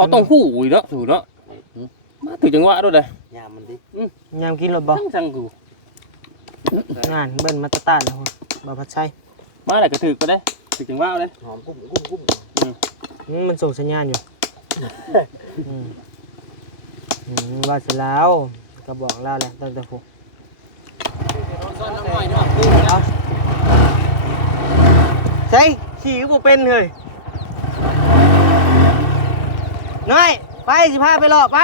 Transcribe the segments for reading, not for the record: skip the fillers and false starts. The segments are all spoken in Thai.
เขาต้องหู้อีกเนาะถูกเนาะมาถึงจังหวะด้วยเลย ยามมันดิ ยามกินรถบ่ สั่งกู งานเบิ่นมาตะต้านแล้วบ่พัดใช้ มาไหนก็ถือก็ได้ถึงจังหวะเลย หอมกุ้ง มันส่งสัญญาณอยู่ว่าสิแล้วก็บอกแล้วแหละตั้งแต่พวกใช่ขี่ก็บ่เป็นเลยน้อยไปสิพาไปหลอกไป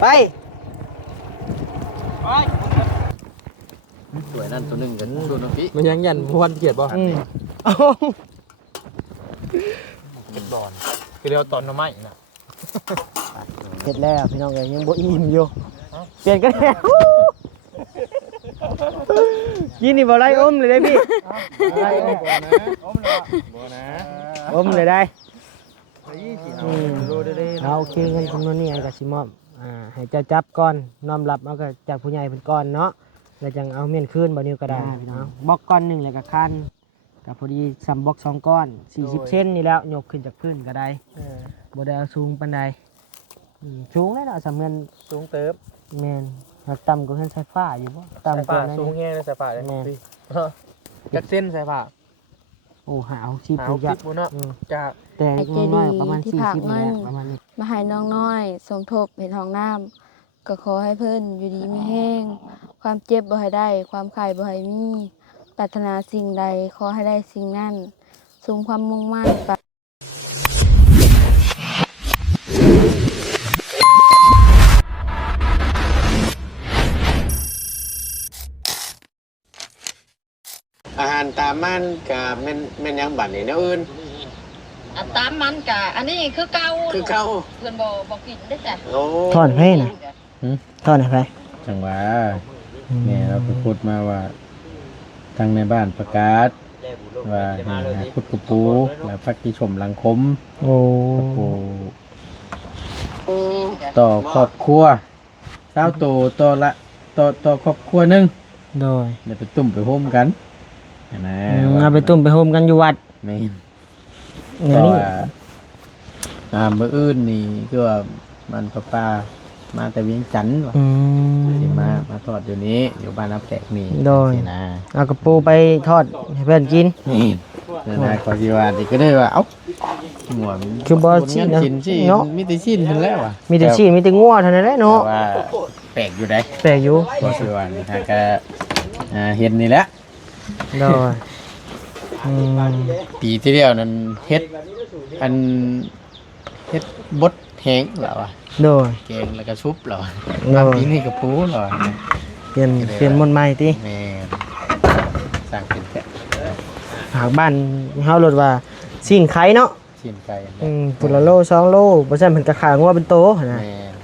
ไป สวยนั่นตัวหนึ่งกันตัวนึงพี่ มันยังยันพวนเกียดบ่ บอล คือเรียกตอนน้ำไม้น่ะ เสร็จแล้วพี่น้องเอ้ยยังบ่อิ่มอยู่เปลี่ยนกันแล้วกินนี่บ่ไรอมเลยได้พี่ไรอมอมเลยได้เอาโอเคเงินจำนวนนี้ไอ้ก็สิมอบให้เจ้าจับก่อนน้อมรับเอาก็จากผู้ใหญ่เพิ่นก่อนเนาะแล้วจังเอาเม่นคืนบ่นิ้วก็ได้เนาะบล็อกก้อนหนึงแล้วก็คันก็พอดีซ้ำบล็อก2ก้อน40เซนนี่แล้วยกขึ้นจากพื้นก็ได้บ่ได้เอาสูงปานใดสูงเลยเนาะสำเงิน สูงเติบ แม่นหักต่ำกว่าเฮือนสายฟ้าอยู่บ่ต่ำกว่านั้น สูงแง่ในสายฟ้าเลยพี่จักเส้นสายฟ้า โอ้หาเอาชีพ หา อยู่ ค จั ลิ ก ปบ่เนาะจะ แต่น้อยๆประมาณ40นี่แหละประมาณนี้ มาให้น้องน้อยสมทบเห็นห้องน้ำก็ขอให้เพิ่นอยู่ดีมีแห้งความเจ็บบ่ให้ได้ ความไข้บ่ให้มีปรารถนาสิ่งใดขอให้ได้สิ่งนั้นสมความมุ่งมั่นปรารถนา อาหารตามมันกับแม่นยังบัดนี่เนาะอื่น อันตามมันกะอันนี้คือเก่า คือเก่า เพื่อนบอกกินได้จ้ะ โอ้ ถอนให้น่ะถอนให้ไป จังหวะแม่เราไปพูดมาว่าทางในบ้านประกาศว่าให้หาพุทธกระปูและพักที่ชมหลังคม โอ้ กระปูต่อครอบครัวเช้าโตต่อละต่อครอบครัวหนึง โดย เดี๋ยวไปตุ่มไปโฮมกันนะ เอาไปตุ่มไปโฮมกันอยู่วัด ไม่ เนี่ ต่ ย อ นี่ มื้ออื่นนี่คือว่ามันป้ามาแต่เวียงจันทน์ว่ะสิมาทอดอยู่นี้อยู่บ้านน้ำแตกนี่สินะ เอากระปูไปทอดให้เพื่อนกิน นี่นั่นนะขอสิว่านี่ก็ได้ว่าเอ้าหมวน คือบ่สิ นะชิ้นสิ เนาะ มีแต่ชิ้นเท่านั้นแหล้วอ่ะ มีแต่ชีมีแต่งัวเท่านั้นแหละ แต่ เนาะ ว่าแปลกอยู่ได้ แปลกอยู่ ขอสิว่านี่ถ้าก็เห็นนี่แหละ โดย ปีที่แล้วนั้นเฮ็ดอันเฮ็ดบดแห้งแล้วอ่ะ โดย แกงแล้วก็ซุปแล้ว โดย ปีนี้ก็ปูแล้วอะ เปลี่ยนมนต์ใหม่ติ แม่นสร้างเป็นแค่ หากบ้านเฮารถว่าสิ้นไข่เนาะ ชิ้นไก่ พุ่นละโล2โลบ่ซั่นเพิ่นก็ขายงัวเป็นโตนะ แม่น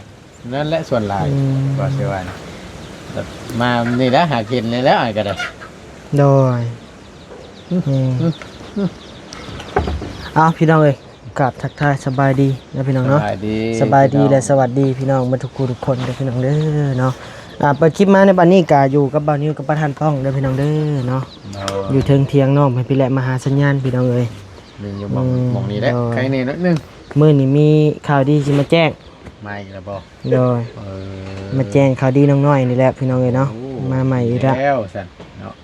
นั่นแหละส่วนหลาย ก็เชื่อว่านะแบบมานี่แล้วหากินเลยแล้วอะไรก็ได้ โดยเอาพี่น้องเอ้ยกราบทักทายสบายดีนะพี่น้องเนาะ สบายดีและสวัสดีพี่น้องบรรทุกทุกคนเด้อพี่น้องเด้อเนาะเปิดคลิปมาในบัดนี้ก็อยู่กับบ่าวนิวกับประธานป้องเด้อพี่น้องเด้อเนาะอยู่เทิงเทียงน้องให้พี่แหละมาหาสัญญาณพี่น้องเอ้ย หนึ่งอยู่มองนี้แหละใครนี่นิดนึง มื้อนี้มีข่าวดีสิมาแจ้ง มาอีกแล้วบ่ โดยมาแจ้งข่าวดีน้องน้อยนี่แหละพี่น้องเอ้ยเนาะมาใหม่อีกแล้ว แล้วสั่นเนาะ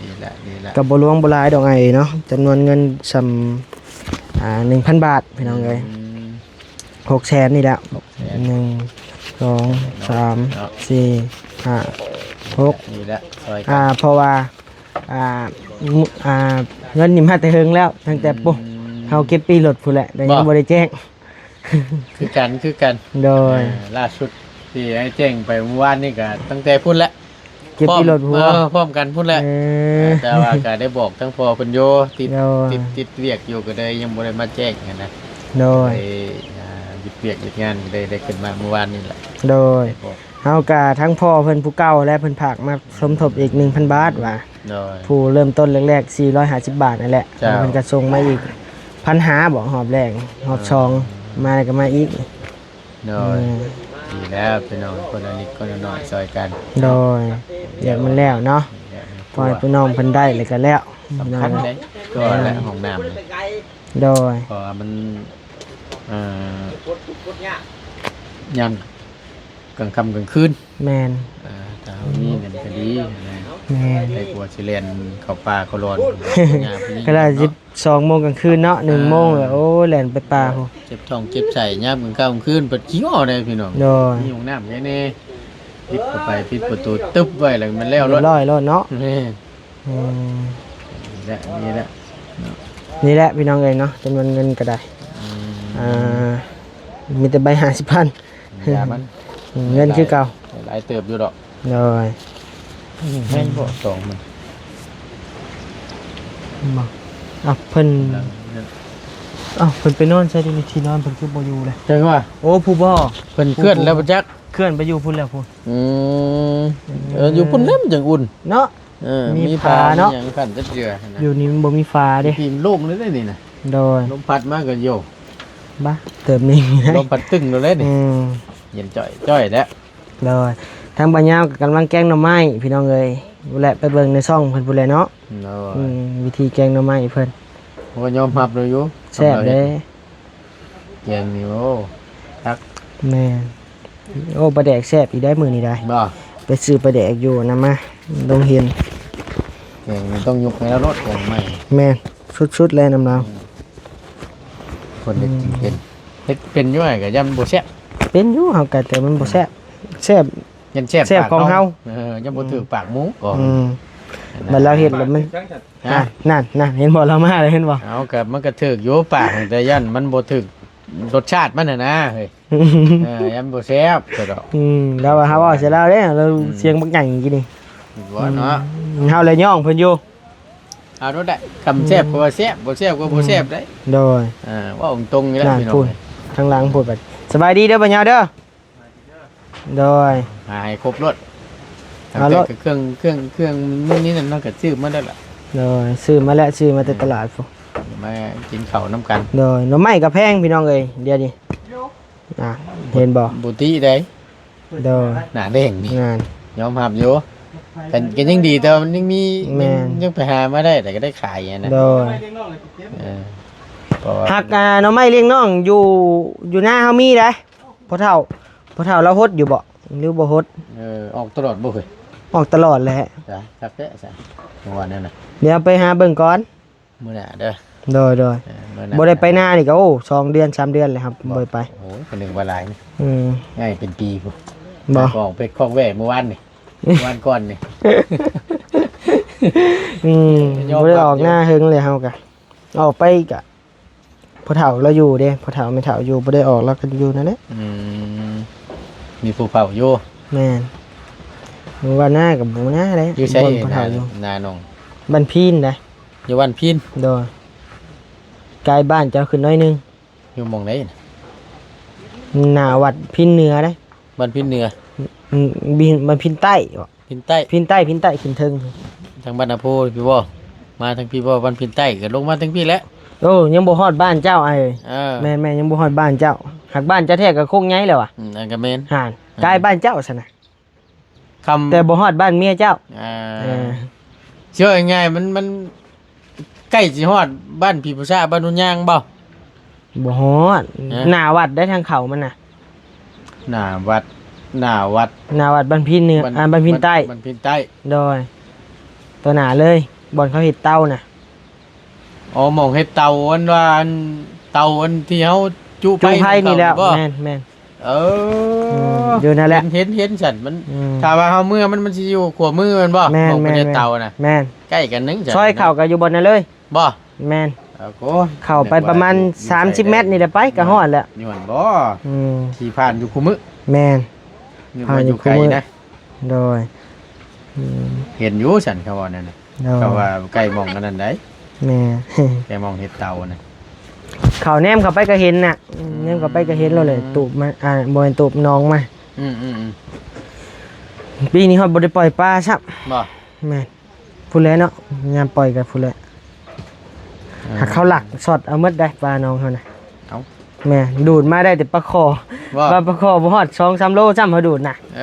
ดีละ ก็บ่หลวงบ่หลายดอกไอ้เนาะจำนวนเงินซ1,000 บาทพี่น้องเอ้ย600,000นี่แหละ1 2 3 4 5 6 ดีละซอยกัน เพราะว่าเงินนี่มาแต่เฮิงแล้วตั้งแต่ปุ๊บเฮาเก็บปีรถพุ่นแหละแต่ยังบ่ได้แจ้ง คือกัน โดย ล่าสุดที่ให้แจ้งไปเมื่อวานนี่ก็ตั้งแต่พุ่นละ เก็บปีรถหัว พร้อมกันพุ่นละ เออ แต่ว่าก็ได้บอกทั้งพ่อเพิ่นโยติด โดย เวียกอยู่ก็ได้ยังบ่ได้มาแจ้งกันนะ โดย ไปหยุดเวียกหยุดงานได้ขึ้นมาเมื่อวานนี่แหละ โดยเฮาก็ทั้งพ่อเพิ่นผู้เก่าและเพิ่นฝากมาสมทบอีก 1,000 บาทว่า โดย ผู้เริ่มต้นแรกๆ450 บาทนั่นแหละ จ้า เพิ่นก็ส่งมาอีก1,500บ่หอบแรกหอบสองมาแล้วก็มาอีก โดย ดีแล้วพี่น้องคนละนิดคนละหน่อยซอยกัน โดยอยากมันแล้วเนาะปล่อยพี่น้องเพิ่นได้เลยก็แล้ว สำคัญเลยก็และห้องน้ำนี่ โดย เพราะว่ามันยังกลางค่ำกลางคืน แมน ถ้าเฮามีเงินก็ดีนะ แมน ไอ้กลัวสิเล่นเข้าป่าเข้าร้อนยามนี้ ก็ได้12 โมงกลางคืนเนาะ1 โมงแล้วโอ้แล่นไปป่าโห เจ็บท้องเจ็บไส้ยามกลางค่ำกลางคืนเปิดขี้อ้อได้พี่น้อง โดย มีห้องน้ำแค่นี้ปิดเข้าไปปิดประตูตึ๊บไว้แล้วมันแล้ว เรียบร้อยแล้วเนาะ นี่ อืม นี่แหละ นี่แหละพี่น้องเอ้ยเนาะจำนวนเงินก็ได้มีแต่ใบ50,000 ยามัน เงินคือเก่า หลายเติบอยู่ดอก โดย แม่นบ่ตองมัน บอกเพิ่นเพิ่นไปนอนใช่ดิที่นอนเพิ่นคือบ่อยู่เลย จังว่า โอ้ผู้บ่ เพิ่นเคลื่อนแล้วบ่จัก เคลื่อนไปอยู่พุ่นแล้วพุ่น อยู่พุ่นน้ำจังอุ่น เนาะ มี มี ผาเนาะ มีหยังขันจัดเจือนะ อยู่นี่มันบ่มีฟ้าเด้ พิมพ์โล่งเลยได้นี่นะ โดย ลมพัดมาก็โย บ้าเติมนี่มีได้ ลมพัดตึ้งเลยนี่ อืม เย็นจ่อยแล้ว โดยทางบ้านยาวก็กำลังแกงหน่อไม้พี่น้องเอ้ยผู้แลไปเบิ่งในช่องเพิ่นผู้แลเนาะ เนาะ วิธีแกงหน่อไม้เพิ่น ก็ยอมรับเลยอยู่ แซ่บเด้ แกงนี่โอ้ทัก แม่นโอ้ปลาแดกแซ่บอีกได้มื้อนี้ได้ บ่ ไปซื้อปลาแดกอยู่นำมาดงเห็น แกงนี่ต้องยกให้แล้วรถแกงใหม่ แม่นสุดๆเลยน้ำเรา คนเด็ดจริงเป็นเฮ็ดเป็นอยู่ไงก็ยำบ่แซ่บ เป็นอยู่เฮาก็แต่มันบ่แซ่บแซ่บ ยันแซ่บ แซ่บ ปก ของเฮา ยังบ่ถือปากหมูก่อน บัดเราเฮ็ดแล้วมัน ฮะ นั่นเห็นบ่เรามาเลยเห็นบ่ เอากับมันก็ถึกอยู่ปากแต่ยันมันบ่ถึกรสชาติมันน่ะนะเฮ้ยยันบ่แซ่บก็ดอก แล้วว่าเฮาว่าสิแล้วเด้เราเสียงบักใหญ่กินนี่ บ่เนาะ เฮาเลยย่องเพิ่นอยู่ เอาโนดได้คำแซ่บก็ว่าแซ่บบ่แซ่บก็บ่แซ่บได้ โดย ว่าตรงๆนี่แหละ นั่น พี่น้อ พู ง ดทางหลังพูดบัดสบายดีเด้อปัญญาเด้อโดย หาให้ครบรถ เอารถ เครื่องมื้อนี้นั่นเนาะก็ซื้อมาได้ละ โดยซื้อมาแล้วซื้อมาแต่ตลาดพุ มากินข้าวนํกัน โดยหน่อไม้ก็แพงพี่น้องเอ้ยเดี๋ยวนี้เห็นบ่ บุตรีได้ โดย หน้าแดงนี่ งาน ยอมรับอยู่แต่ยังดีแต่มันยังมี แม่น ยังไปหามาได้แต่ก็ได้ขายอย่างนั้น โดย เพราะว่า หักหน่อไม้เลี้ยงน้องอยู่หน้าเฮามีได้พ่อเฒ่าเราฮดอยู่บ่หรือบ่ฮด ออกตลอดบ่เคย ออกตลอดแหละ จ้ะครับเด้อจ้ะเมื่อวานนั่นน่ะ เดี๋ยวไปหาเบิ่งก่อน มื้อหน้าเด้อ โดย มื้อหน้า บ่ได้ไปหน้านี่ก็โอ้2 เดือน 3 เดือนเลยครับบ่ได้ไป โอ้ยคนหนึงว่าหลายนี่ ง่ายเป็นปีพุ่น บ่ ออกไปคอกแว่เมื่อวานนี่ เมื่อวานก่อนนี่ ยอมรับ บ่ได้ออกหน้าหึงเลยเฮากะออกไปกะพ่อเฒ่าเราอยู่เด้พ่อเฒ่าแม่เฒ่าอยู่บ่ได้ออกเราก็อยู่นั่นแหละ มีผู้เฝ้าอยู่ แม่นว่าหน้ากับบ่หน้าเด้ อยู่ใช้ บ่พ่อเฒ่าอยู่ นาหนอง บ้านพีนเด้ อยู่วันพิน โดยไกลบ้านเจ้าขึ้นน้อยหนึง อยู่หมองไหนน่ะ หน้าวัดพินเหนือเด้ บ้านพินเหนือ บ้านพินใต้บ่ พินใต้ พินใต้ขึ้นเทิง ทางบ้านนาโพพี่บ่มาทางพี่บ่บ้านพินใต้ก็ลงมาทางพี่แล้ว โอ้ยังบ่ฮอดบ้านเจ้าไอ้เอ้ย แม่ แม่นยังบ่ฮอดบ้านเจ้าหากบ้านเจ้าแท้ก็คงใหญ่แล้วอ่ะ อันก็แม่น ห่านใกล้บ้านเจ้าซั่นน่ะ คำ แต่บ่ฮอดบ้านเมียเจ้า เชื่อง่ายๆมันใกล้สิฮอดบ้านพี่ผู้ชายบ้านนุ่นยางบ่ บ่ฮอดหน้าวัดได้ทางเขามันน่ะ หน้าวัด หน้าวัดบ้านพินเหนือบ้านพินใต้ บ้านพินใต้ โดยตัวหน้าเลยบ่อนเขาเฮ็ดเต้าน่ะ อ๋อหมองเฮ็ดเตาอันว่าอันเตาอันที่เฮาจุ จูไผนี่แล้ว บ่ แม่น เออ อยู่นั่นแหละ เห็นฉันมัน อืม ถ้าว่าเฮาเมื่อมันสิอยู่ขวามือมันบ่ แม่น ของประเทศ แม่น เตาน่ะ แม่น ใกล้กันนึงจ้ะ ซอยเข้าก็อยู่บนนั้นเลย บ่ แม่น เอาโก เข้าไปประมาณ30 เมตรนี่แหละไปก็ฮอดแล้ว นี่มันบ่ อืม ที่ผ่านอยู่คุมื้อ แม่น นี่ ผ่าน มัน อ อยู่ ยู่ไกล คุมื้อ นะ โดยอืม เห็นอยู่ฉันเขาว่านั่นน่ะ โดย เขาว่าใกล้หมองกันนั่นได้ แม่ ใกล้หมองเฮ็ดเตาน่ะ เขาแนมเข้าไปก็เห็นน่ะแนมเข้าไปก็เห็นแล้วเลยตูบมาบ่แม่นตูบน้องมา อืม ปีนี้เขาบ่ได้ปล่อยปลาซับ บ่ แม่นพูดแล้วเนาะยามปล่อยกันพูดแล้วหากเขาหลักสอดเอาหมดได้ปลาน้องเขานะ แม่ดูดมาได้แต่ปลาคอ ว่า ปลาคอบ่ฮอด2-3 โลซ้ำเขาดูดน่ะ เอ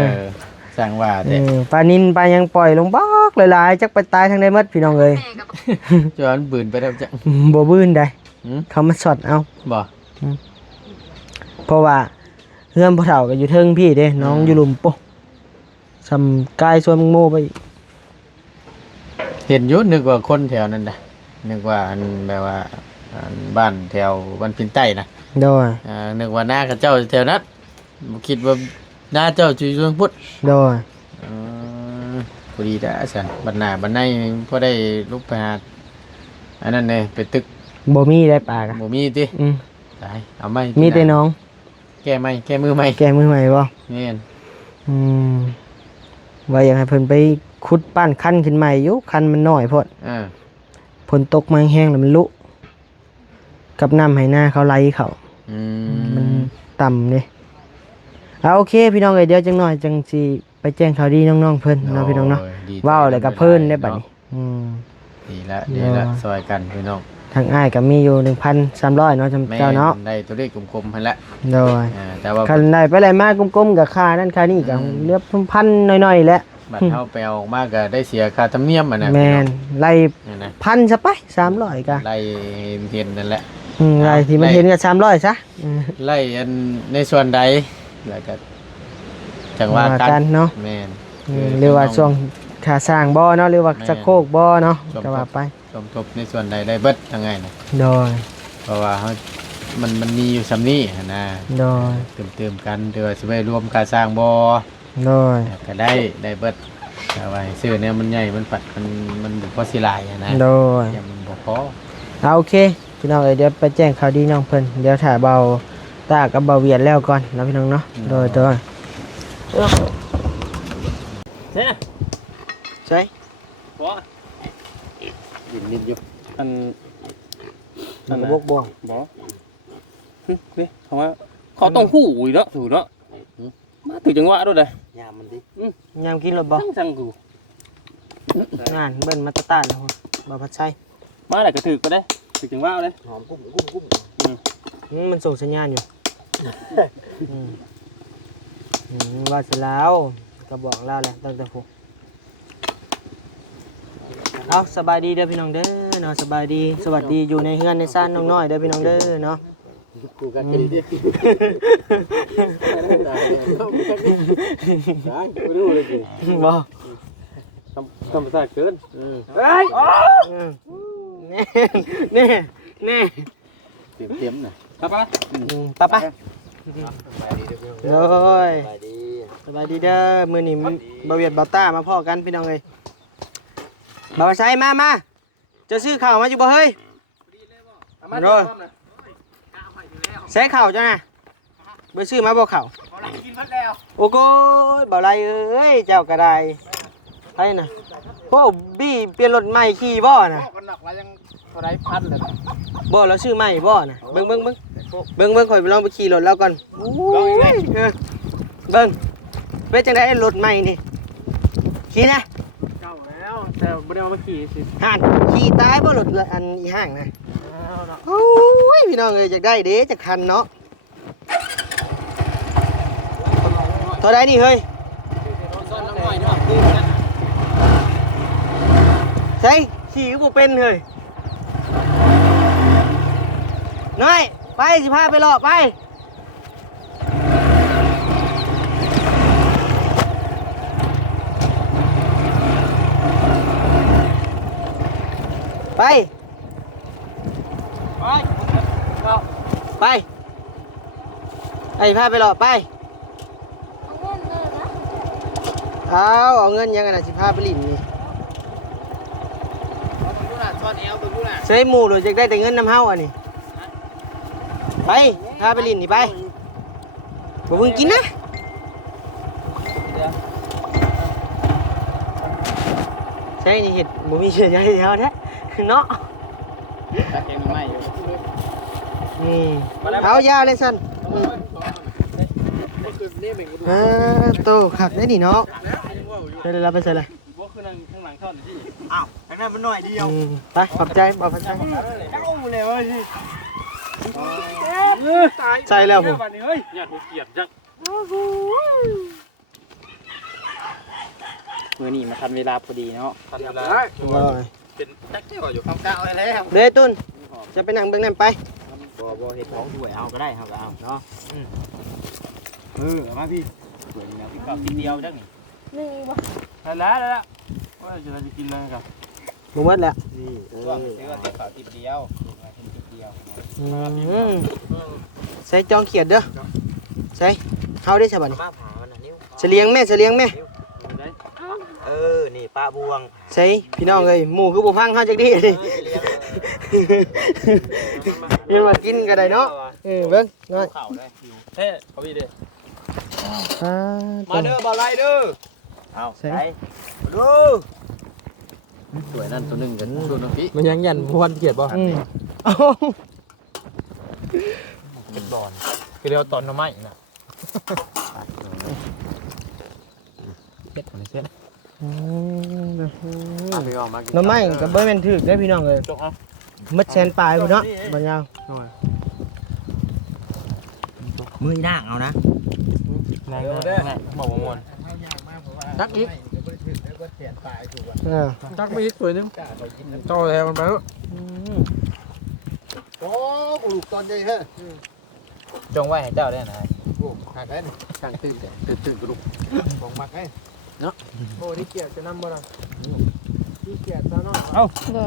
อสั่งว่าแต่ ปลานิลปลายังปล่อยลงบอกหลายๆจักไปตายทางใดหมดพี่น้องเอ้ย จอนบืนไปแล้วจ้ะ บ่บื้นได้ หืม เขามาช็อตเอา บ่ เพราะว่าเฮือนพ่อเฒ่าก็อยู่เทิงพี่เด้น้องอยู่หลุมโปะสำกายสวนโมไปอีก เห็นอยู่นึกว่าคนแถวนั้นน่ะนึกว่าอันแบบว่าอันบ้านแถวบ้านพินใต้นะ โดย นึกว่าหน้ากับเจ้าแถวนั้นบ่คิดว่าหน้าเจ้าอยู่ช่วงพุทธ โดย พอดีได้สันบันหน้าบันในพอได้ลุกไปหาอันนั้นเลยไปตึก บ่มีได้ปลากะ บ่มีติ อืม ตายเอาไม้ มีแต่น้อง แก้ไม้แก้มือไม้ แกมือใหม่บ่ แม่น อืมว่าอยากให้เพิ่นไปขุดปั้นคันขึ้นใหม่อยู่คันมันน้อยโพด อ่า ฝนตกมาแห้งแล้วมันลุกับน้ำให้หน้าเขาไหลเขา อื มัน ม ต่ำนี่เอาโอเคพี่น้องเอ้ยเดี๋ยวจังหน่อยจังสิไปแจ้งข่าวดีน้องๆเพิ่นเนาะพี่น้องเนาะ โยดีใจ ว้าวเลยกับเพิ่นได้บัดนี้ ดีละดีละซอยกันพี่น้อง ทางอ้ายก็มีอยู่ 1,300 เนาะจำ แม่ เจ้าเนาะ ได้ตัวเลขกลมๆให้ละ โดย แต่ว่า คันได้ไปไรมากกลมๆกับค่านั่นค่านี่ก็เหลือพันหน่อยๆแหละ บัตรเฮาไปเอาออกมาก็ได้เสียค่าธรรมเนียมอ่ะนะ แม่นไล่ พี่น้องนะ พันซะไป300ก็ ไล่เห็นนั่นแหละ ไล่ที่มันเห็นก็300ซะ ไล่อันในส่วนใดแล้วก็จังว่ากัน เนาะ แม่น หรือว่าช่วงค่าสร้างบ่เนาะหรือว่าสะโคกบ่เนาะก็ว่าไป สมทบในส่วนใดได้เบิดทั้งไงนะ โดย เพราะว่าเฮามันมีอยู่สำนี้หั้นนะ โดย เติมกันเดี๋ยวสิไปรวมการสร้างบ่ โดย ก็ได้เบิดแต่ว่าให้ซื้อเนี่ยมันใหญ่มันปัดมันบ่พอสิหลายอะนะ โดย อย่ามันบ่พอ เอาโอเคพี่น้องเอ้ยเดี๋ยวไปแจ้งข่าวดีน้องเพิ่นเดี๋ยวถ่ายเบาตากับเบาเวียนแล้วก่อนนะพี่น้องเนาะโดยเนี่ย ใช่ บ่ นิดๆอยู่ อัน มันก็บกบ่ บ่นี่เขาว่าเขาต้องหู้อีกเนาะถูกเนาะมาถึงจังหวะด้วยเลย ยามมันดิ ยามกินรถบ่ สั่งกู งานเบิ่นมาตะตานแล้วบ่พัดใช้ มาได้ก็ถือก็ได้ถึงจังหวะเลย หอมกุ้ม มันส่งสัญญาณอยู่ว่าสิแล้วก็บอกแล้วแหละตั้งแต่ผมเอาสบายดีเด้อพี่น้องเด้อเนาะสบายดีสวัสดีอยู่ในเฮือนในซ่านน้องน้อยเด้อพี่น้องเด้อเนาะ กูก็กินดิได้กูรู้เลยสิ บ่ ธรรมชาติเกิน เฮ้ยนี่ เตรียมๆน่ะ ครับปะ ไปโอ้ยสบายดีเด้อมื้อนี้บ่เวียดบ่ต้ามาพ้อกันพี่น้องเอ้ยบ่ใช้มาจะซื้อข้าวมาอยู่บ่เฮ้ยโดยใช้ข้าวจ้ะนะบ่ซื้อมาบ่ข้าวโอ้โกยบ่ไรเอ้ยเจ้าก็ได้ไผน่ะโอ้บี้เปลี่ยนรถใหม่ขี่บ่น่ะ กันหนักว่ายังเท่าไรพันเลยนะ บ่แล้วซื้อใหม่บ่น่ะเบิ่งข่อยไปลองไปขี่รถแล้วก่อนลองอีกไหมเบิ่งเป็นจังได๋รถใหม่นี่ขี่นะ เก่าแล้วแต่ไม่ได้เอามาขี่สิ ห่านขี่ตายบ่รถอันอีห่างนะโอ้ยพี่น้องเอ้ยอยากได้เด้จักคันเนาะเท่าใดนี่เฮ้ยใช่ขี่กูเป็นเฮ้ยน้อยไปสิพาไปหลอกไปไปไอ้พาไปหลอกไปเอาเงินยังไงนะสิพาไปลิ้นนี่ใช้หมูหรือจะได้แต่เงินน้ำเฮาอันนี้ไปพาไปลิ้นนี่ไปบ่เพิ่งกินนะใช่นี่เห็ดบ่มีเชื่อใจเฮาแท้เนาะ ตะเกียงไม่อยู่ เอายาเลยสันโตขักได้นี่เนาะได้รับไปใส่เลย บ่คือนั่งข้างหลังท่อนที่ ไปขอบใจบอกพันใจ เจ้าเลยว่าสิ ใส่แล้วผม บัดนี้เฮ้ยญาติผู้เกียรติจังมื้อนี้มาทันเวลาพอดีเนาะทันเวลาเป็นแท็กซี่ก็อยู่ข้างเก้าแล้ว เด้ตุนจะไปนั่งเบิ่งนั่นไป บ่เฮ็ดของด้วยเอาก็ได้ครับเอาเนาะเอามาพี่สวยนะพี่ก็กินเดียวจังนี่ นี่บ่ แล้วว่าจะกินเลยครับ บ่หมดแล้ว ช่วงซื้อก็ขาวติดเดียวกินติดเดียว ใส่จองเขียดเด้อใส่เฮาได้ซะบัดนี้ ป้าผามันน่ะนิ้ว เสลียงแม่เสลียงแม่ นี่ป้าบวง ใส่พี่น้องเอ้ยหมู่คือบ่ฟังเฮาจักดีดิเรียนว่ากินก็ได้เนาะเบิ่งน้อย ข่าวได้เท่เขาพี่เด้ มาเด้อ บ่ไรเด้อ เอาใส่ ดู สวยนั่นตัวหนึงกันตัวนึงพี่ มันยังยันพวนเกียดบ่ เอา เป็นบอลคือเรียกตอนน้ำไม้น่ะเฮ็ดมันเฮ็ด พี่ออกมากิน น้ำไม้ก็บ่แม่นถึกเด้อพี่น้องเอ้ย จกเอา มัดแสนปลายพุ่นเนาะบ่ยาว มือหน้าเอานะ นายเด้อบอกว่ามวน ตักอีก เออ ตักไม่อีกสวยนึงโตแล้วมันไปแล้ว โอ้กูลูกตอนใหญ่เฮ้ย จงไว้ให้เจ้าได้นะ โอ้หักได้นี่ ช่างตื่นกระลุก ของมักให้ โอ้ที่เกียดจะนำบ่ล่ะที่เกียดซะเนาะ เด้อ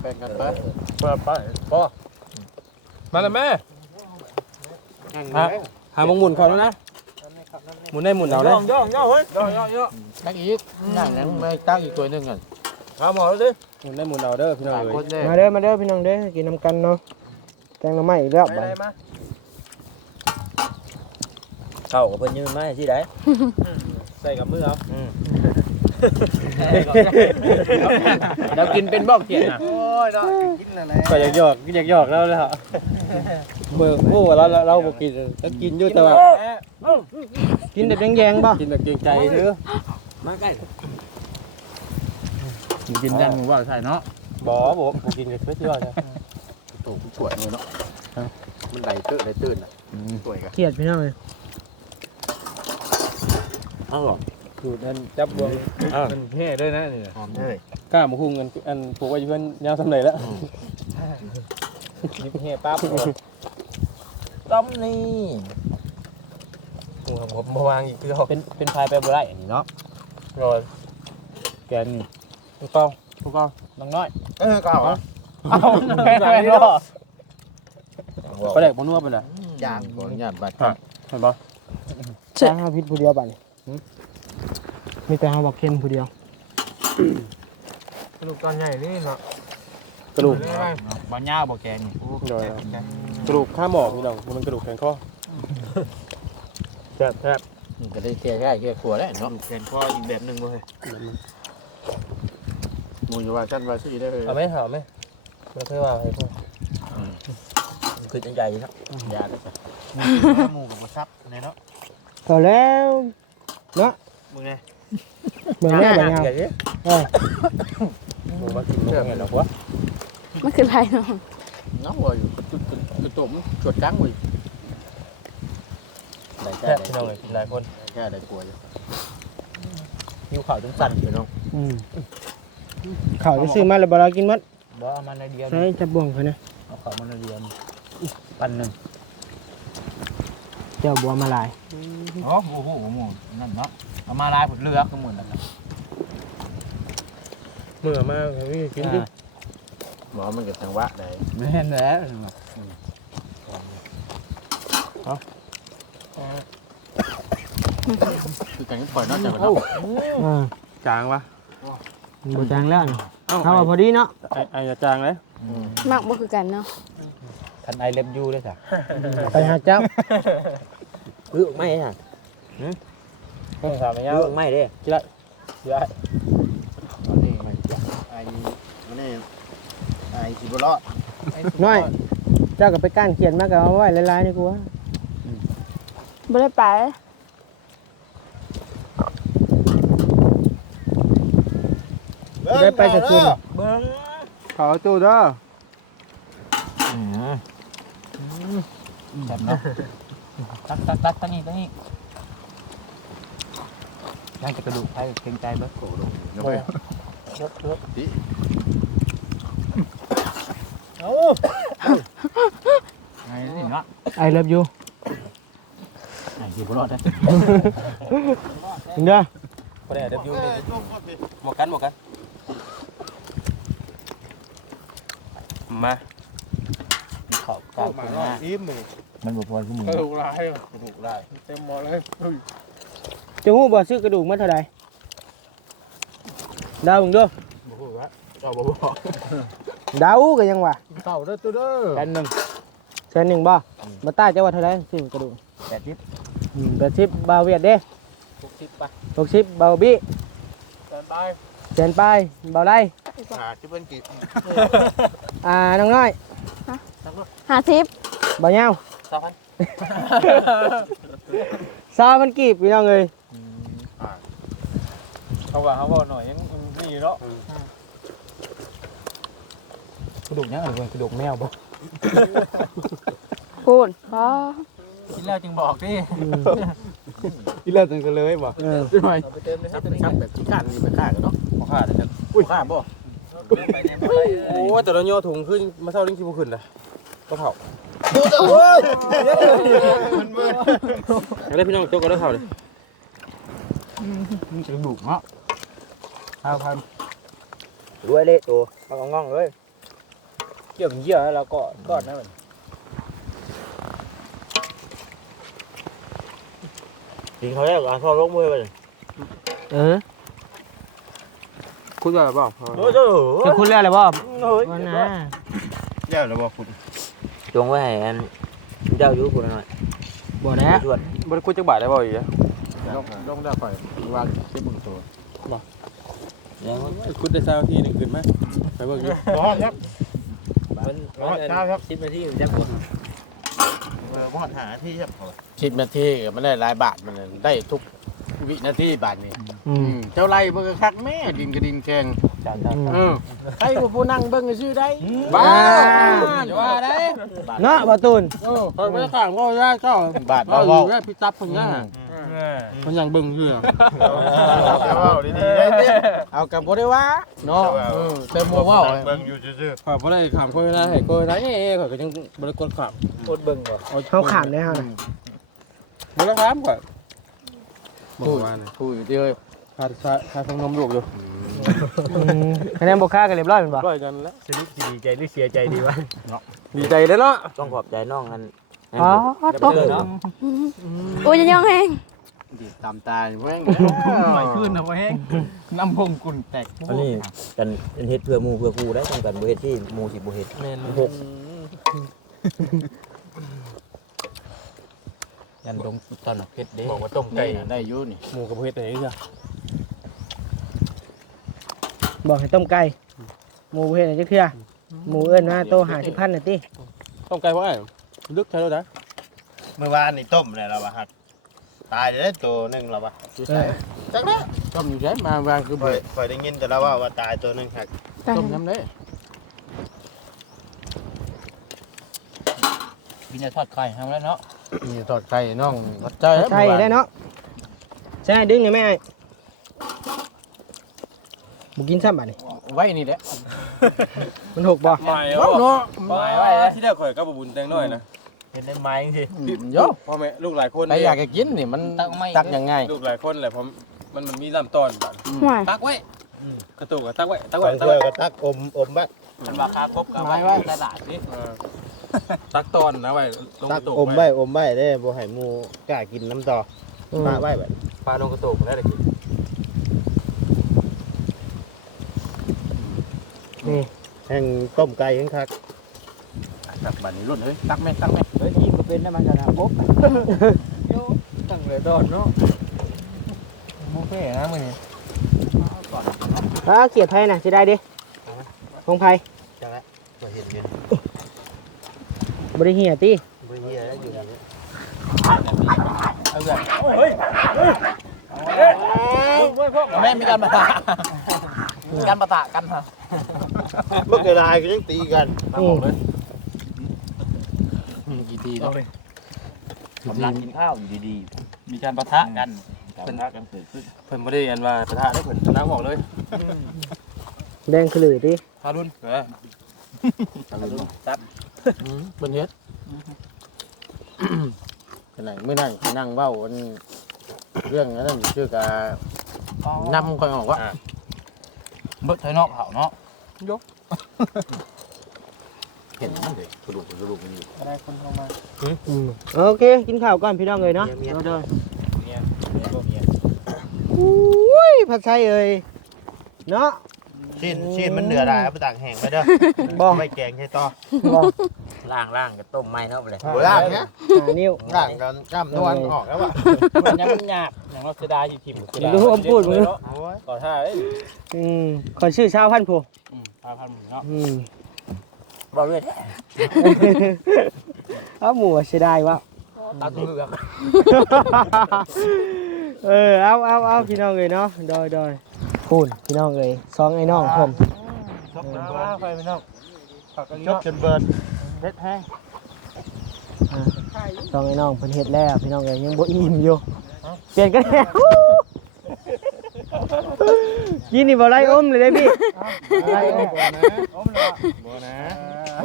แบ่งกันไป เปิดไปพอมาเลยแม่ นั่งเลย หามงหมุนเขาแล้วนะหมุนได้หมุนเอาได้ ย่องเฮ้ยย่อง ตักอีกนั่งนั้นไม่ตักอีกตัวหนึงกัน เอาหมอแล้วสิ หมุนได้หมุนเอาเด้อพี่น้อง ต่าง เอ้ คน ย เด้ มาเด้อพี่น้องเด้อกินน้ำกันเนาะแกงหน่อไม้อีกแล้ว ไปไหนมาเข้ากับเพิ่นยืนมาให้สิได้ใส่กับมือเอา เรากินเป็นบ่เกียรติน่ะ โอ้ยเนาะกินอะไร ก็อยากหยอกแล้วเลยฮะเมื่อโอ้เราบ่กินก็กินอยู่แต่ว่า กินแบบแยงๆบ่ กินแบบเกรงใจเด้อ มาใกล้ กินยันหมูว่าใช่เนาะ บ่กินกับเพื่อนที่ว่าใช่ โอ้สวยเลยเนาะมันไหลตื่นอ่ะสวยกัน เกียดพี่น้องเอ้ย อ้าวหรอ ดูนั่นจับบวง มันเท่ด้วยนะนี่ หอมเลย กล้ามาคุ้งกันอันปลูกไว้เพื่อนยาวสำเร็จแล้ว ยิบเฮ่ปั๊บต้มนี่ผมมาวางอีกคือเขา เป็นพายไปบ่ได้อันนี้เนาะ รอ แกนี่ถูกต้องน้องน้อย ก็เอา เอาไหนเนาะปลาแดกบ่นัวปานน่ะ จางขออนุญาตบัตร เห็นบ่ แต่เฮาผิดผู้เดียวบัดนี้มีแต่เฮาบอกเข้มผู้เดียว กระดูกตอนใหญ่นี่เนาะ กระดูก บ่ยาวบ่แกนี่ โดยกระดูกข้าหมอกพี่น้องมันกระดูกแข็งคอแซ่บ ก็ได้แก่ง่ายแก่ขัวแล้วเนาะ แขนคออีกแบบหนึ่งเลย หมูอยู่ว่ากันว่าสิได้เลย เอาไหมเอาไหมไม่เคยว่าให้พ่อ คือจังใหญ่ครับ ยาเลยจ้ะหมูกับบ่ซับแน่เนาะ ก็แล้วเนาะ มึงไง เบิ่งแม่บัดยาวเออ ผมมากินเห็นหรอกวะ มันคือไรเนาะ น้องว่าอยู่กระตุ่มชวดกลางเว้ยได้ แซ่บพี่น้องเลยกินหลายคน แค่ได้กลัวอยู่ หิวข้าวจนสั่นพี่น้อง ข้าวจะซื้อมาแล้วบ่เรากินหมด บ่เอามันในเดียว ใช้จับบ่วงเพิ่นนะ เอาเข้ามันในเดียวปันหนึ่ง เจ้าบัวมาลาย โอ้โหหมูนั่นเนาะเอามาลายผลเลือกก็หมดแล้ว เมื่อมาพี่กินดิ หมอมันก็จังหวะได้ ไม่เห็นแล้ว คือกันปล่อยนอกจากมัน อ่า จางวะ บ่จางแล้วนี่ เอ้า เฮาว่าพอดีเนาะ ไอ้จะจางเลย มักบ่คือกันเนาะ ทันไอเล็บยูด้วยจ้ะ ไปหาเจ้า เลือกไม่ฮะ ต้องถามไอ้ยา เลือกไม่เด้ กินละกินละ ตอนนี้ไม่จ้ะไอ้นี่ไอ้สิบ่รอด น้อย เจ้าก็ไปก้านเขียนมาก็เอาไว้หลายๆนี่กูว่า บ่ได้ไป ได้ไปสักคืน เบิ้ง ขอตู้เด้อ แซ่บเนาะตักนี่นั่งจะกระดูกให้เกรงใจเบิดโกรธเยอะไงนี่เนาะ ไอเลิฟยู ไอ้ที่บ่รอดได้ ถึงเด้อ บ่ได้เดี๋ยวอยู่นี่หมวกกันมา ขอบกลางคุณหน้ามันบ่พอคือมึง ถูกลายเต็มหมดเลย จะฮู้บ่ซื้อกระดูกมาเท่าใดดาวมึงเด้อ บ่ฮู้ว่าเจ้าบ่บอก ดาวก็ยังว่า เต่าเด้อตัวเด้อ กันหนึ่ง แสนหนึ่งบ่บ่ตายจะว่าเท่าใดซื้อกระดูก 80 80บาวเวียดเด้ 60ป่ะ 60บาวบี้ แซนบาย แสนปลายบาวไร ที่เพิ่นกิน น้องน้อย 50 บ่ยาว ซามันกีบพี่น้องเอ้ย เขาว่าหน่อยยังมีเนาะกระดูกยังอะไรกระดูกแมวบ่ พูดพอ กินแล้วจึงบอกดิ อีเลิศจังกันเลยบ่ ใช่ไหม เอาไปเติมเลยครับซับแบบขี้ข้านนี่ไปฆ่ากันเนาะ บ่ขาดเลยครับ อุ้ยฆ่าบ่ โอ้ยแต่เราโยถุงขึ้นมาเท่าลิ้นคิวขึ้นนะก็เผา มันมืด เอาได้พี่น้องโจ๊กก็ได้เผาเลย กระดูกเนาะพัน รวยเละตัวเอาง่องเลยเกี่ยวเยี่ยแล้วก็ก้อนนั่นมัน กินเขาแล้วอ่ะทอดลงมือไป คุณว่าเปล่า โอ้โห จะคุณเรื่องอะไรบ่วันน่ะ แล้วแล้วบ่คุณ จงไว้ให้อันเจ้าอยู่พุ่นหน่อย บ่แล้ว ชวน บริคุณจักบาทได้บ่อีกอะ ลงได้ข่อยวางเก็บมือตัว ยัง คุณได้3นาทีนึงขึ้นไหมไปเบิ่งอยู่ ร้อนครับ มัน ร้อนเช้าครับ 10นาทีจักคน ร้อนหาที่ครับ 10นาทีมันได้หลายบาทมันได้ทุกวินาทีบาทนี่เจ้าไรเบิ่งคักแม่ดินกระดินแข็งใครว่าผู้นั่งเบิ่งชื่อได้ บ้าอย่าว่าได้ เนาะบ่ตูน เพิ่นไปข้างก็ได้เจ้า บาท เรา เบา อยู่ได้พี่ตับเพิ่นย่าเพิ่นยังเบิ่งอยู่อะ ดีๆได้ดิ เอากับบ่ได้ว่าเนาะเติมบ่เว้า เบิ่งอยู่ซื่อ ข้อยบ่ได้ขามข้อยได้ให้ข้อยได้ข้อยก็ยังบ่ได้กดขาม อดเบิ่งบ่ เขาขามได้เฮาน่ะ บ่ได้ขามข้อยบ่ว่านะ พูดอยู่เด้อ พาฟังนมลูกอยู่ คะแนนบ่ค่ากันเรียบร้อยแม่นบ่ ร้อยกันแล้ว สนุกดีใจหรือเสียใจดีวะ ดีใจเด้อเนาะ ต้องขอบใจน้องอัน อ๋อตก เนาะ โอ้ยจะยังแฮง ตามตาแม่ง หน่อยขึ้นนะพ่อแห้งน้ำพงกุ่นแตก อันนี้กันเฮ็ดเพื่อหมู่เพื่อครูได้ต้องกันบ่เฮ็ดที่หมู่สิบ่เฮ็ดแม่นหกยันลงตอนเพชรเด้ บอกว่าต้มไก่ได้อยู่นี่ หมูกับเฮ็ดได้จ้ะ บอกให้ต้มไก่หมูเฮ็ดให้จักเทื่อหมูเอิ้นว่าโต50,000น่ะติ ต้องไกลบ่อ้ายลึกใช่แล้วนะ เมื่อวานนี่ต้มเลยเราบ่ฮักตายได้ตัวนึงเราบ่ จักแล้วต้มอยู่ใช่มาวางคือ ข่อยได้ยินแต่เราว่าตายตัวนึงฮัก ต้มน้ำได้ กินจะทอดไข่ทำแล้วเนาะ มีทอดไก่น้องทอดใจ ใช่ได้เนาะใช่ดึงไงแม่บ่กินซ้ำบัดนี้ ไว้นี่แหละ มันหกบ่ หมายเนาะหมายไว้ที่แรกข่อยก็บ่บุญแตงน้อยนะ เฮ็ดได้ไม้จังซี่ โย พ่อแม่ลูกหลายคน ใครอยากจะกินนี่มันตักยังไง ลูกหลายคนแหละผมมันมีลำต้นบาด ห่วย ตักไว้กระตุกก็ตักไว้ตัก ข่ ไว้ อย ตัก เพื่ ไว้ อก็ตักอมบ้าง มันราคาครบกับไว้ตลาดนี่ ตักตอนนะไว้ลง ตั ก ก ระตุก อมไว้อมไว้ได้บ่ให้หมูกล้ากินน้ำต่อปะไว้แบบ ปลาลงกระตุกได้เลยกิน นี่ แห้งต้มไก่แห้งคัก ตักบัดนี้รุ่นเอ้ยตักแม่ตักแม่ เฮ้ยกินบ่เป็นแล้วมันก็น่ะครบ ตั้งเลยดอนเนาะบุฟเฟ่นะมื้อนี้ เกียรติไผน่ะสิได้เด้ของไผ บ่เห็นเงิน บ่ได้เหียติ บ่เหี้ยแล้วอยู่นี่ เอาเกินแม่มีการปะทะการปะทะกันฮะ เมื่อกี้ลายก็ยังตีกัน นี่ กี่ทีเนาะ กำลังกินข้าวอยู่ดีๆมีการปะทะกันการปะทะกันเกิดขึ้น เพิ่นบ่ได้อันว่าประทะได้เพิ่นน้ำออกเลย แดงขลุ่ยดิ ทารุณทารุณซับ เพิ่นเฮ็ดขนาดมื้อนั้นนั่งเว้าอันเรื่องนั้นชื่อกานำค่อยออกว่า เบิดไทยนอกเผาเนาะเห็นมั้ยเลยกระดูกมันอยู่ ได้คนเข้ามา โอเคกินข้าวก่อนพี่น้องเอ้ยเนาะเด้อ เมียเมีย อุ้ยผัดไทยเอ้ยเนาะ ชิ้นมันเหลือได้เอาไปตากแห้งไปเด้อ บ่ ไม่แกงใช่ต่อ บ่ ล่างกับต้มไม้เนาะไปเลย โบราณเนี่ย นิ้ว ล่างกันกล้ามนวลออกแล้วว่ะ มันยังหยาบอย่างเราเสียดายอยู่ทิ่ม ดูผมพูดมึง โอ้ย ต่อท่าเอ้ย ขอชื่อชาวพันธุ์ผู้ 5,000เนาะ บอกเลย เอาหมูเสียดายวะ ตาตุ้งครับ เอาพี่น้องเลยเนาะโดยพูดพี่น้องเลยสองไอ้น้องผม ชกจน มา เบิร์น ไปพี่น้องผักกัน ช เนาะ กจนเบิร์น เฮ็ดแห้ง สองไอ้น้องเพิ่นเฮ็ดแล้วพี่น้องเลยยังบ่อิ่มอยู่เปลี่ยนกันแล้วกินนี่บ่ไรอมเลยได้พี่ไรอม บ่นะ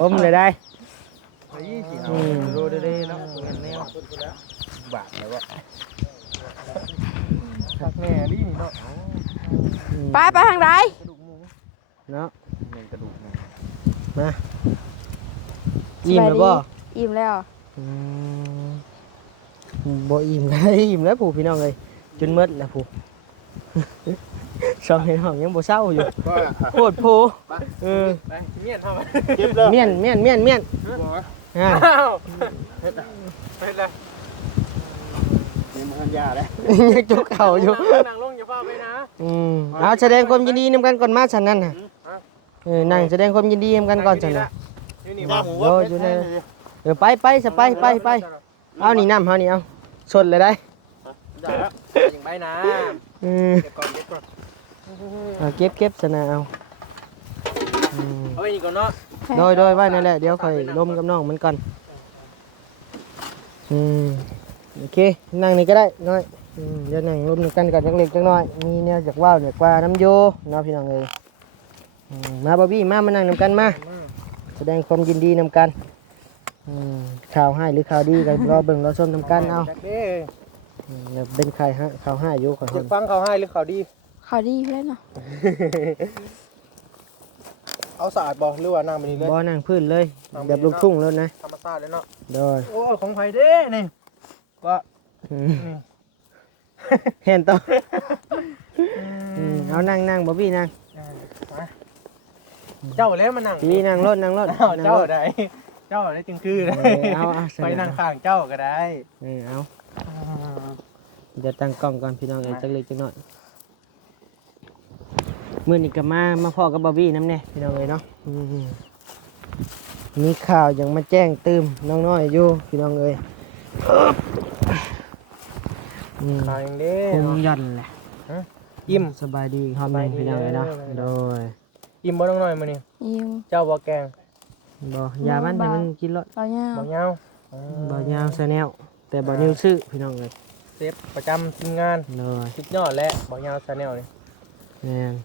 อมเลยได้ ไป20เอาดูดีๆเนาะเงินแนวบาทแล้วว่าผักแหน่ลี่นี่เนาะ ไปทางใด เนาะ กระดูกหมู มาอิ่มแล้วบ่ อิ่มแล้ว บ่อิ่มได้อิ่มแล้วผู้พี่น้องเลยจนหมดแล้วผู้ สองไอ้น้องยังบ่เศร้าอยู่โคตรโพเออ ไปเมียนทำไม เก็บเลย เมียนอ่า อ้าวเฮ็ดเลย นี่มันยาแล้ว ยังจุกเข่าอยู่ นั่งลงอย่าเฝ้าไปนะ เอาแสดงความยินดีนำกันก่อนมาฉันนั่นน่ะนั่งแสดงความยินดีนำกันก่อนฉันน่ะ อยู่นี่ หน้า บ่ หมู โอ้ยอยู่ในไปซะไปเอานี่น้ำเฮานี่เอาสดเลยได้ ได้แล้วยังไปนะ อืม เก็บก่อนเก็บก่อน เอาเก็บซะนะเอาอืม เอาไปนี่ก่อนเนาะ โดยไว้นั่นแหละเดี๋ยวค่อยล้มกับน้องมันก่อนโอเคนั่งนี่ก็ได้น้อยเดี๋ยวนั่งล้มกันก่อนจักเล็กจักน้อยมีแนวจากว่าวเนี่ยกว่าน้ำโยเนาะพี่น้องเอ้ยมาบอบบี้มานั่งนำกันมาแสดงความยินดีนำกันข่าวให้หรือข่าวดีกันรอเบิ่งรอชมนำกันเอา จักเด้ เป็นใครฮะข่าวให้อยู่ขอ อ เห็ ยาน กฟังเขาให้หรือเขาดี เขาดีเพื่อนเนาะ เอาสะอาดบ่หรือว่านั่งไปนี่เลย บ่นั่งพื้นเลยแบบลูกทุ่งเลยนะ ธรรมชาติเลยเนาะ โดย โอ้ของไผเด้นี่ก็ เห็นต่อเอานั่งบอบบี้นั่ง เจ้าแล้วมานั่ง พี่นั่งรถ เจ้าได้เจ้าได้จึงคือได้ เอา ไปนั่งข้างเจ้าก็ได้ เอาเดี๋ยวตั้งกล้องก่อนพี่น้องจักเล็กจักน้อยมื้อนี้ก็มาพ่อกับบอบบี้น้ำแน่พี่น้องเนาะมีข่าวยังมาแจ้งตื่มน้องน้อยอยู่พี่น้องข้างเด้ คงยันแหละ อิ่ม สบายดีครับพี่น้องเนาะโดย อิ่มบ่ต้องน้อยมื้อนี้ อิ่ม เจ้าบ่แกง บ่ยามันให้มันกินรถ เราเนี่ย บ่ยาว บ่ยาวซะแนวแต่บ่นิ้วซื้อพี่น้องเลย เซฟประจำทีมงาน โดย สุดยอดและบ่ยาวชาแนลนี่ แม่น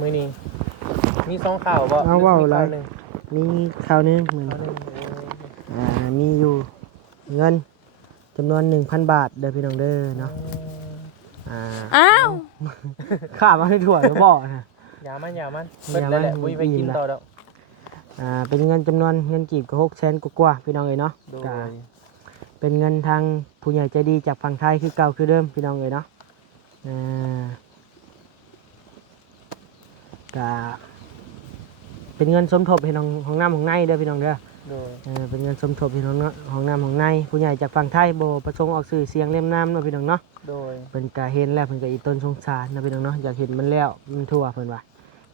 มื้อนี้มี2ข่าวบ่ เอาเว้าหลาย หนึ่ง มีข่าวหนึงมื้อ ข่าวห นี้ นึ่ง มีอยู่เงินจำนวน 1,000 บาทเด้อพี่น้องเด้อเนาะอ้าว ข้ามาให้ถั่วหรือบ่นะ อย่ามันเบิดแล้วแหละบ่มีไปกินต่อดอก เป็นเงินจำนวนเงินกีบก็600,000กว่าๆพี่น้องเอ้ยเนาะ โดย ก็เป็นเงินทางผู้ใหญ่ใจดีจากฝั่งไทยคือเก่าคือเดิมพี่น้องเอ้ยเนาะก็เป็นเงินสมทบให้ของน้ำของในเด้อพี่น้องเด้อ โดย เป็นเงินสมทบให้ของน้ำของในผู้ใหญ่จากฝั่งไทยบ่ประสงค์ออกสื่อเสียงเล่มน้ำเนาะพี่น้องเนาะ โดย เพิ่นก็เห็นแล้วเพิ่นก็อีต้นสงสารเนาะพี่น้องเนาะอยากเห็นมันแล้วมันทั่วเพิ่นว่า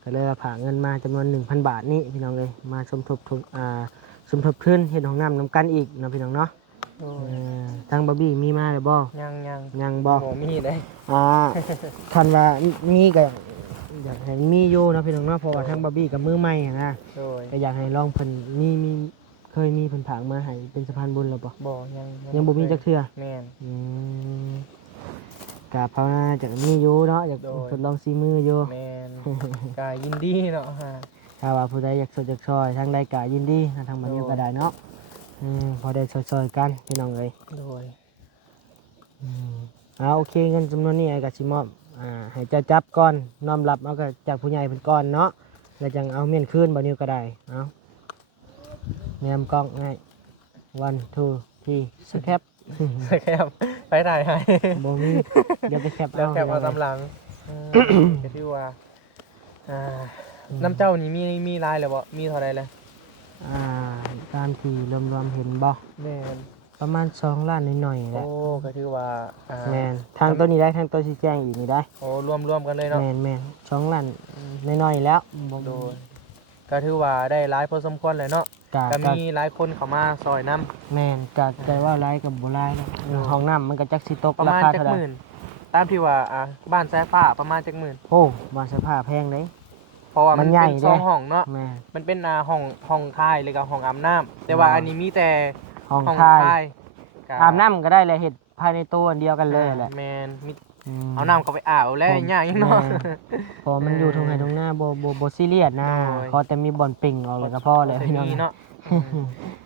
ก็เลยผ่าเงินมาจำนวน 1,000 บาทนี้พี่น้องเลยมาสมทบทุนสมทบทุนเฮ็ดของน้ำกันอีกเนาะพี่น้องเนาะ โดย ทางบอบบี้มีมาหรือบ่ ยัง ยังบ่ บ่มีได้ ท่านว่ามีก็อยากให้มีอยู่เนาะพี่น้องเนาะเพราะว่าทางบอบบี้กับมือใหม่อะนะ โดย ก็อยากให้ลองเพิ่นมี เคยมีเพิ่นผางมาให้เป็นสะพานบุญแล้วบ่ บ่ยังบ่มีจักเทื่อ แม่น อืมกะภาวนาจากมีอยู่เนาะอยาก โดย ทดลองซีมืออยู่ แม่นก็ยินดีเนาะฮะ ถ้าว่าผู้ใดอยากสดอยากช่วยทางใดกะยินดีทางมันอยู่ก็ได้เนาะพอได้ช่วยๆกันพี่น้องเอ้ย โดย โอเคเงินจำนวนนี้ไอ้ก็สิมอบให้เจ้าจับก่อนน้อมรับเอาก็จากผู้ใหญ่เพิ่นก่อนเนาะแล้วจังเอาเมียนคืนบ่นิ้วก็ได้เอาแนมกล้องง่าย 1 2 3สแคป แคบไปถ่ายให้ บ่มีเดี๋ยวไปแคป แล้วแคบเอาตำหลังก็ที่ว่าน้ำเจ้านี่มีลายแล้วบ่มีเท่าไรแล้ว ตามที่รวมๆเห็นบ่ แม่น ประมาณ2ล้านหน่อยๆแหละ โอ้ก็ถือว่าแม่นทางตัวนี้ได้ทางตัวชี้แจงอีกนี่ได้ โอ้รวมกันเลยเนาะ แม่น2ล้านน้อยๆแล้ว โดยก็ถือว่าได้หลายพอสมควรเลยเนาะ กะ ก็มีหลายคนเข้ามาซอยน้ แม่นกะแต่ว่าหลายกับบ่หลายเนาะห้องน้ำมันก็จักสิตก ำประ รา มาณ คา จัก เท่าใด หมื่นตามที่ว่าบ้านสายฟ้าประมาณจักหมื่น โอ้มาสภาพแพงเด้ เพราะว่ามัน ใหญ่ เป็น เด้ สองห้องเนาะ แม่ มันเป็นห้องท้ายเลยกับห้องอาบน้ำแต่ว่าอันนี้มีแต่ ห้อง ห้อง ทาย ท้ายก็ อาบน้ำก็ได้เลยเฮ็ดภายในตัวอันเดียวกันเลยแหละ แมนมี ม เอาน้ำเข้าไปอาบแล้วย่างเนาะ แม่พอมันอยู่ตรงไหนตรงหน้าบ่ซีเรียสนะ โอ้ย พอแต่มีบ่อนปิ่งออกแล้วก็พอเลย แต่ พี่น้อง มีเนาะ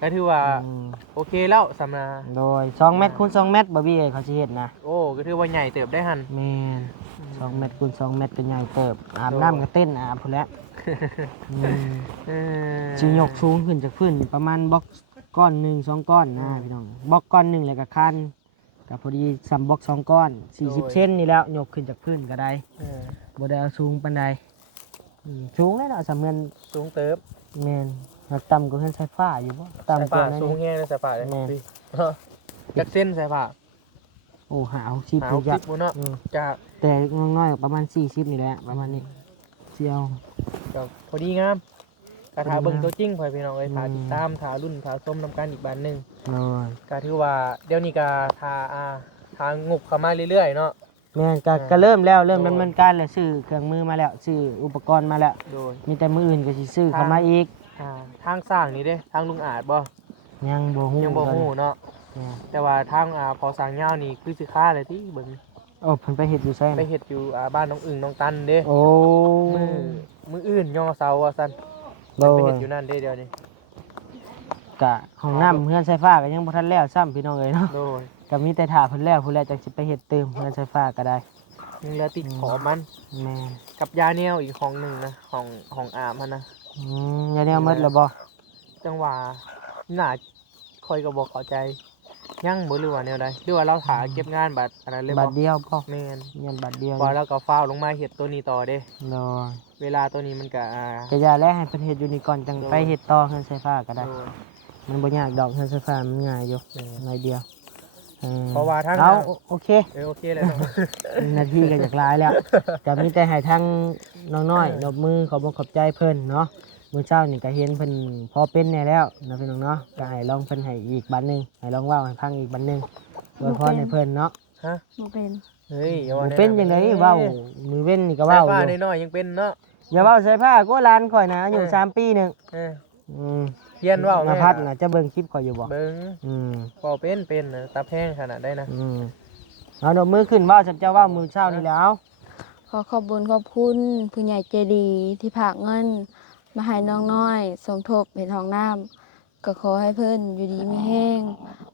ก็ถือว่า อืม โอเคแล้วสำหรับ โดย2 เมตรคูณ2 เมตรบ่บี้เอ้ยเขาสิเฮ็ดนะ โอ้ก็ถือว่าใหญ่เติบได้หัน แม่น2 เมตรคูณ2 เมตรก็ใหญ่เติบอาบน้ำก็เต้นอาบพุ่นแหล้ว เออ สิยกสูงขึ้นจากพื้นประมาณบล็อกก้อน1 2ก้อนนะพี่น้องบล็อกก้อน1แล้วก็คันก็พอดีซ้ำบล็อก2ก้อน40เซนนี่แล้วยกขึ้นจากพื้นก็ได้ เออ บ่ได้เอาสูงปานใดสูงเลยเนาะสำเงิน สูงเติบ แม่นหักต่ำกว่าเฮือนไฟฟ้าอยู่บ่ต่ำกว่านั้น สูงแห้งเลยสายฟ้าเลย แม่น พี่จักเส้นสายฟ้า โอ้หาเอาสิบ หา อยู่ ค จ้ะ ลิปบุเนาะ จะ แต่น้อยๆประมาณ40นี่แหละประมาณนี้เสียว ก็พอดีงามกระถาเบิ่งตัวจริงพ่อพี่น้องเอ้ย อืม ถาติดตามถารุ่นถาส้มนำกันอีกบานหนึง น้อย ก็ถือว่าเดี๋ยวนี้ก็ทางงบเข้ามาเรื่อยๆเนาะ แม่นก็เริ่มแล้วเริ่มดำเนินการแล้วซื้อเครื่องมือมาแล้วซื้ออุปกรณ์มาแล้ว โดย มีแต่มืออื่นก็สิซื้อเข้ามาอีก ทางสร้างนี่เด้ทางลุงอาจบ่ ยังบ่ฮู้ ยังบ่ฮู้เนาะ แม่น แต่ว่าทางพอสร้างยาวนี่คือสิค่าเลยที่เบิ่ง โอ้เพิ่นไปเฮ็ดอยู่ไส ไปเฮ็ดอยู่บ้านน้องอึ่งน้องตันเด้ โอ้ มืออื่นย่อเสาว่าซั่น โด ไป ย เฮ็ดอยู่นั่นเด้เดี๋ยวนี้ กะห้องน้ำเฮือนไฟฟ้าก็ยังบ่ทันแล้วซ้ำพี่น้องเอ้ยเนาะ โดย ก็มีแต่ถ่าเพิ่นแล้วผู้แลจังสิไปเฮ็ดเติมเฮือนไฟฟ้าก็ได้ ยังเหลือติดขอมัน แม่น กับยาแนวอีกของหนึงนะของอาบมันนะ อย่าแนวหมดแล้วบ่ จังหวะน่าคอยก็บอกเข้าใจยังบ่หรือว่าแนวใดหรือว่าเราถาเก็บงานบัตรอันนั้นเลย บั บ่ ตรเดียวบ่ แม่น เงินบัตรเดียว พอแล้วก็ฟ้าวลงมาเฮ็ดตัวนี้ต่อเด้ โดย เวลาตัวนี้มันก็ก็อย่าแล้วให้เพิ่นเฮ็ดอยู่นี่ก่อนจังไปเฮ็ดต่อเฮือนไฟฟ้าก็ได้ โดย มันบ่ยากดอกเฮือนไฟฟ้ามันง่ายอยู่ แม่น หน่อยเดียว เพราะว่าทาง เอาโอเค โอเคเลยเนาะ นาทีก็อยากหลายแล้วก็มีแต่ให้ทั้งน้องน้อยนบมือขอบอกขอบใจเพิ่นเนาะมื้อเช้านี่ก็เห็นเพิ่นพอเป็นแน่แล้วนะพี่น้องเนาะก็ให้ลองเพิ่นให้อีกบัดหนึงให้ลองเว้าให้ฟังอีกบัดหนึงอวยพรให้เพิ่นเนาะ ฮะ บ่เป็น เฮ้ยอย่า บ่ ว่า เป็นจังได๋เว้ามือเว้นนี่ก็ เว้า เว้า อ อยู่ น้อยๆยังเป็นเนาะ อย่าเว้าใส่ผ้ากูหลานข่อยนะอายู่3ปีหนึง เออ อืม เฮียนเว้า มา แม่ พัดน่ะจะเบิ่งคลิปข่อยอยู่บ่ เบิ่ง อืม เว้าเป็นนะตาแพงขนาดได้นะ เอานบมือขึ้นเว้าฉันจะเว้ามื้อเช้านี่แหล้ว ขอขอบคุญขอบคุณผู้ใหญ่ใจดีที่ฝากเงินมาให้น้องน้อยสมทบเห็นห้องน้ำก็ขอให้เพิ่นอยู่ดีมีแห้ง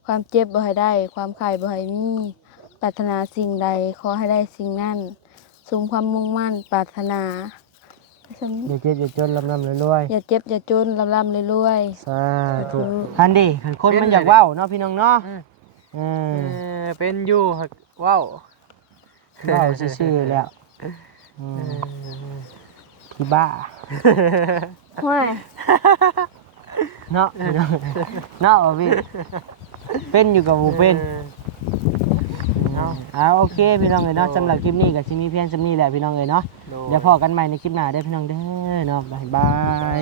ความเจ็บบ่ให้ได้ ความไข้บ่ให้มีปรารถนาสิ่งใดขอให้ได้สิ่งนั้นสมความมุ่งมั่นปรารถนา อย่าเจ็บอย่าจนลำๆรวย อย่าเจ็บอย่าจนร่ำๆรวย ๆสาธุคันดิคันคนมันอยากเว้าเนาะพี่น้องเนาะ เออเป็นอยู่หักเว้า เว้าซื่อๆแล้วที่บ้า ๆห้วย เนาะพี่น้องเนาะพี่เป็นอยู่กับหมู่เป็นโอเคพี่น้องเอ้ยเนาะสำหรับคลิปนี้ก็สิมีเพียงส่ำนี้แหละพี่น้องเอ้ยเนาะเดี๋ยวพอกันใหม่ในคลิปหน้าเด้อพี่น้องเด้อเนาะบ๊ายบาย บาย